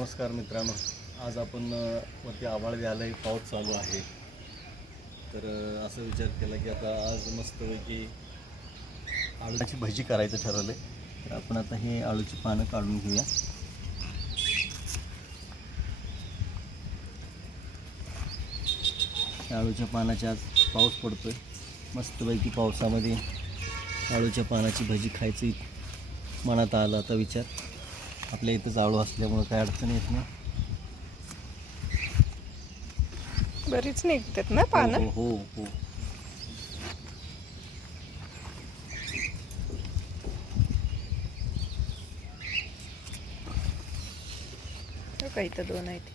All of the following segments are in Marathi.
नमस्कार मित्रांनो. आज आपण वरती आभाळ द्यायला आहे पाऊस चालू आहे. तर असा असं विचार केला की आता आज मस्तपैकी आळूची भजी करायचं ठरवलं आहे तर आपण आता हे आळूची पानं काढून घेऊया. आळूच्या पानाच्या आज पाऊस पडतोय. मस्तपैकी पावसामध्ये आळूच्या पानाची भजी खायची मनात आला आता विचार. आपल्या इथंच आळू असल्यामुळं काय अडचण येत नाही. बरीच निघतात ना पानं? हो हो हो. हो का इथं दोन आहेत.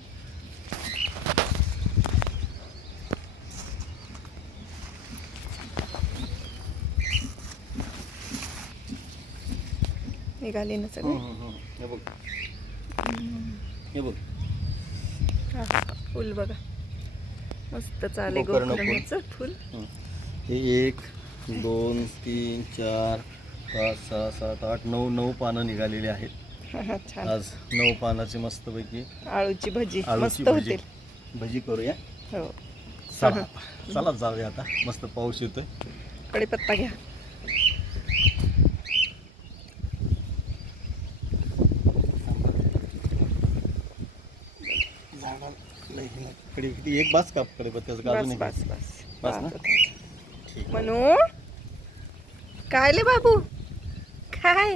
निघाली ना हो, सगळी हो, बघ. हे बघ. फुल बघा. मस्त चाले. गोकर्णाचं फुल. हं. एक दोन तीन चार पाच सहा सात आठ नऊ नऊ पानं निघालेली आहेत. आज नऊ पानाची मस्तपैकी आळूची भजी. आळूची मस्त भजी. भजी करूया. हो. चला. चला जाऊया आता. मस्त पाऊस येतोय. कढीपत्ता घ्या. लई नाही. कडे किती एक बास त्याचं बस बस बस. बस ना? ठीक आहे. काय ले बाबू? काय?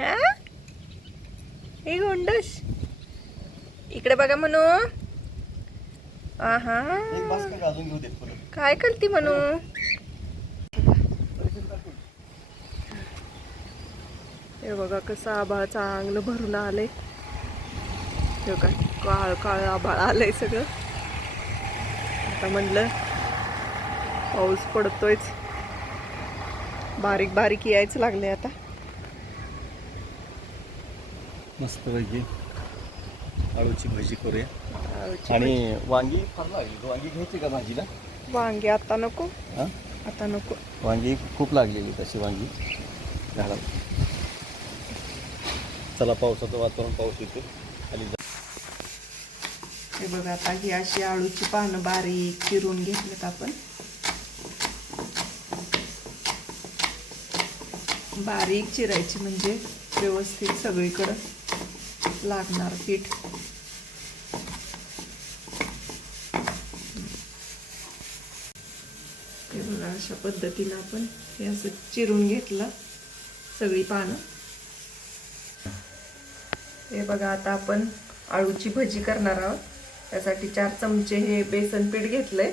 हा? हे गोंडस. इकडे बघा मनू. आहा. एक बास का गाजून घेऊ दे फुलं काय करती मनू? हे बघा कसं आभाळ चांगलं भरून आलंय. हे का काळ काळ आभाळ आलंय सगळं. आता म्हणलं पाऊस पडतोयच. बारीक बारीक यायचं लागले आता. मस्तपैकी आळूची भजी करूया. आणि वांगी फार लागली. वांगी घ्यायची का भाजीला? भाजी. वांगी आता नको. आता नको. वांगी खूप लागलेली तशी वांगी. झाडाला चला पावसाचं वातावरण पाऊस येते हे बघा आता ही अशी आळूची पानं बारीक चिरून घेतलेत आपण. बारीक चिरायची म्हणजे व्यवस्थित सगळीकडं लागणार पीठ. हे बघा अशा पद्धतीनं आपण हे असं चिरून घेतलं सगळी पानं. हे बघा आता आपण आळूची भजी करणार आहोत. त्यासाठी चार चमचे हे बेसन पीठ घेतलंय.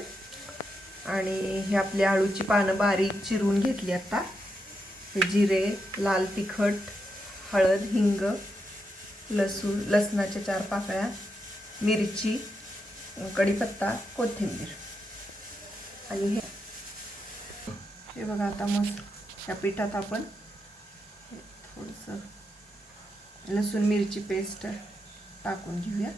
आणि हे आपली आळूची पानं बारीक चिरून घेतली आता. हे जिरे लाल तिखट हळद हिंग लसूण लसणाच्या चार पाकळ्या मिरची कढीपत्ता कोथिंबीर. आणि हे हे बघा आता मस्त. ह्या पिठात आपण थोडंसं लसूण मिरची पेस्ट टाकून घेऊया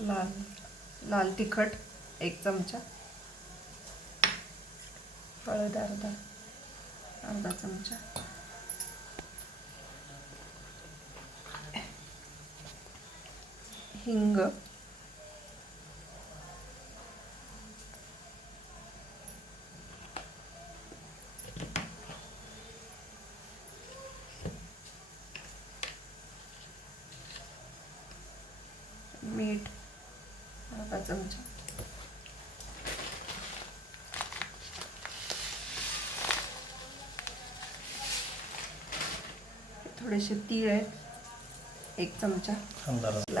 लाल लाल तिखट एक चमचा. हळद अर्धा अर्धा चमचा. हिंग मीठ अर्धा चमचा थोडेसे तीळ आहेत. एक चमचा.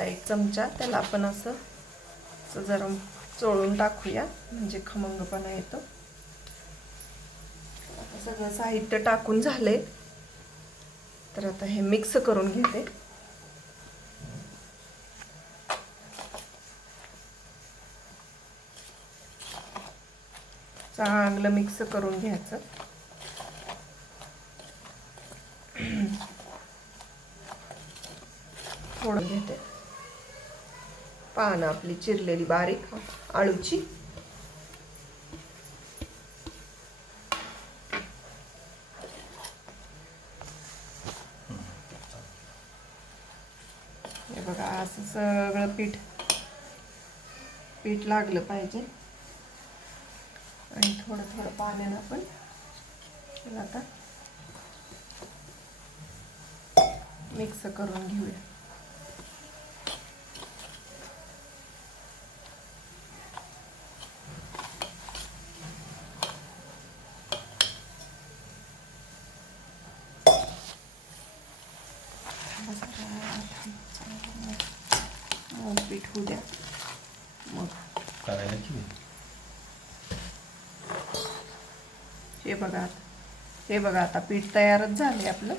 एक चमचा. त्याला आपण असं असं जरा चोळून टाकूया. म्हणजे खमंगपणा येतो. सगळं साहित्य टाकून झाले तर आता हे मिक्स करून घेते. चांगलं मिक्स करून घ्यायचं. थोडं घेते. पानं आपली चिरलेली बारीक आळूची. हे बघा असं सगळं पीठ पीठ लागलं पाहिजे. थोडं थोडं पाण्यानं आपण त्याला आता मिक्स करून घेऊया मग पीठ होऊ द्या मग करायला की हे बघा आता. हे बघा आता पीठ तयारच झाले आपलं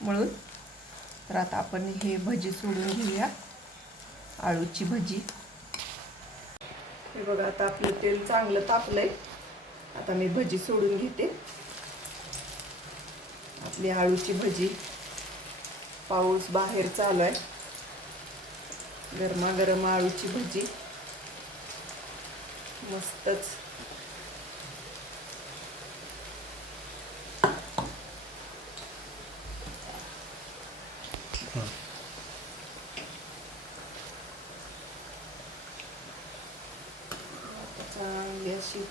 मळून. तर आता आपण हे भजी सोडून घेऊया आळूची भजी. हे बघा आता आपलं तेल चांगलं तापलंय. आता मी भजी सोडून घेते. आपली आळूची भजी. पाऊस बाहेर चालू आहे गरमागरम आळूची भजी. मस्तच. अशी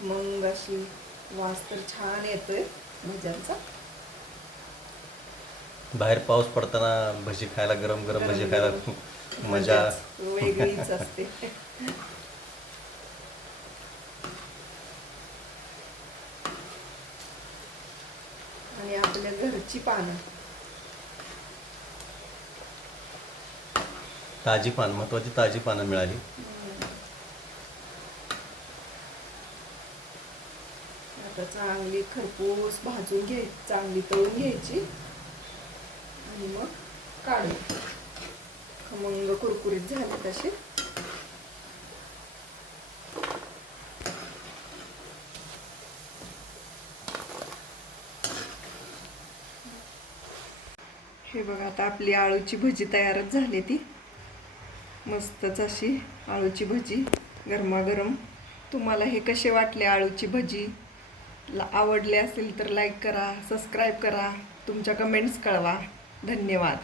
मग अशी वास तर छान येतोय भज्यांचा. बाहेर पाऊस पडताना भजी खायला गरम गरम भजी खायला. खूप मजा. वेगळीच असते. आणि आपल्या घरची पानं. ताजी पान महत्वाची ताजी पानं मिळाली. आता चांगली खरपूस भाजून घ्याय चांगली तळून घ्यायची. आणि मग काढू खमंग कुरकुरीत झाले तसे. हे बघा आता आपली आळूची भजी तयारच झाली ती. मस्तच अशी आळूची भजी गरमागरम. तुम्हाला हे कसे वाटले आळूची भजी? आवडले असेल तर लाईक करा सबस्क्राईब करा. तुमच्या कमेंट्स कळवा. धन्यवाद.